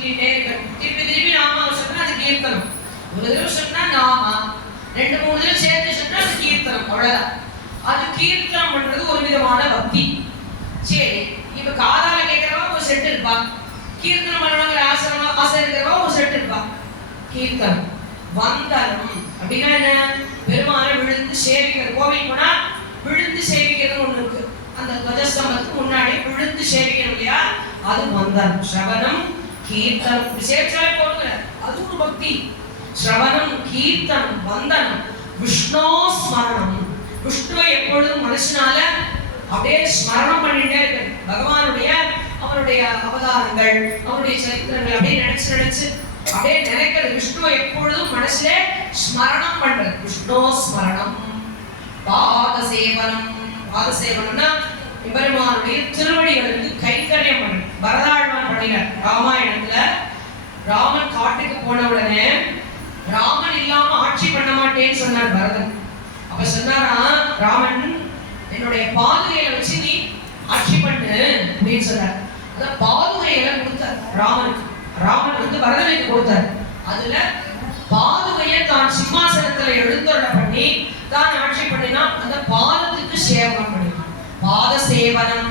சொல்லிட்டே இருக்கணும். திருப்பி திருப்பி நாமாவை சொன்னா அது கீர்த்தனம். ஒரு தடவை சொன்னா நாமா, 2-3 தடவை சேர்த்து சொன்னா அது கீர்த்தனம். அவ்வளவுதான். அது கீர்த்தனம் பண்றது ஒரு விதமான பக்தி. சரி, இப்ப காதால கேட்கிறவா ஒரு செட் இருப்பா, கீர்த்தனம் பண்ணணுங்கிற ஆசை இருக்கிறவா ஒரு செட் இருப்பா. கீர்த்தனம். வந்தனம் அப்படின்னா என்ன? பெருமானை விழுந்து சேவிக்கிறது. கோவில் போனா விழுந்து சேவிக்கிறது ஒண்ணு இருக்கு. அந்த துவஜஸ்தம்பத்துக்கு முன்னாடி விழுந்து சேவிக்கணும் இல்லையா? அது வந்தனம். ஸ்ரவணம் கீர்த்தனம் சேவிச்சாலே போடுங்க, அது ஒரு பக்தி. ஸ்ரவணம் கீர்த்தனம் வந்தனம் விஷ்ணு ஸ்மரணம். விஷ்ணுவை எப்பொழுதும் மனுஷனால அப்படியே ஸ்மரணம் பண்ணிட்டே இருக்கு. பகவானுடைய அவருடைய அவதாரங்கள், அவருடைய சரித்திரங்கள் அப்படியே நினைச்சு அப்படியே நினைக்கிறது. விஷ்ணுவை எப்பொழுதும் மனசுல ஸ்மரணம் பண்றது. விஷ்ணு ஸ்மரணம். பாதசேவனம். பாதசேவனம்னா பெருமானுடைய திருவடிகளுக்கு கைங்கரியம் பண்ணு. பரதாழ்வான் பண்ணினார் ராமாயணத்துல. ராமன் காட்டுக்கு போன உடனே ராமன் இல்லாம ஆட்சி பண்ண மாட்டேன்னு சொன்னார் பரதன். அப்ப சொன்னாரா ராமன், என்னுடைய பாதுகையில வச்சு நீ ஆட்சி பண்ணு அப்படின்னு சொன்னார். அதான் பாதுகையில கொடுத்தார் ராமனுக்கு. ராமன் வந்து பரதனுக்கு கொடுத்தார். அதுல பாதுகையை தான் சிம்மாசனத்துல எழுந்தருள பண்ணி தான் ஆட்சி பண்ணினா அந்த பாதத்துக்கு சேவனம் பண்ணினான். பாத சேவனம்.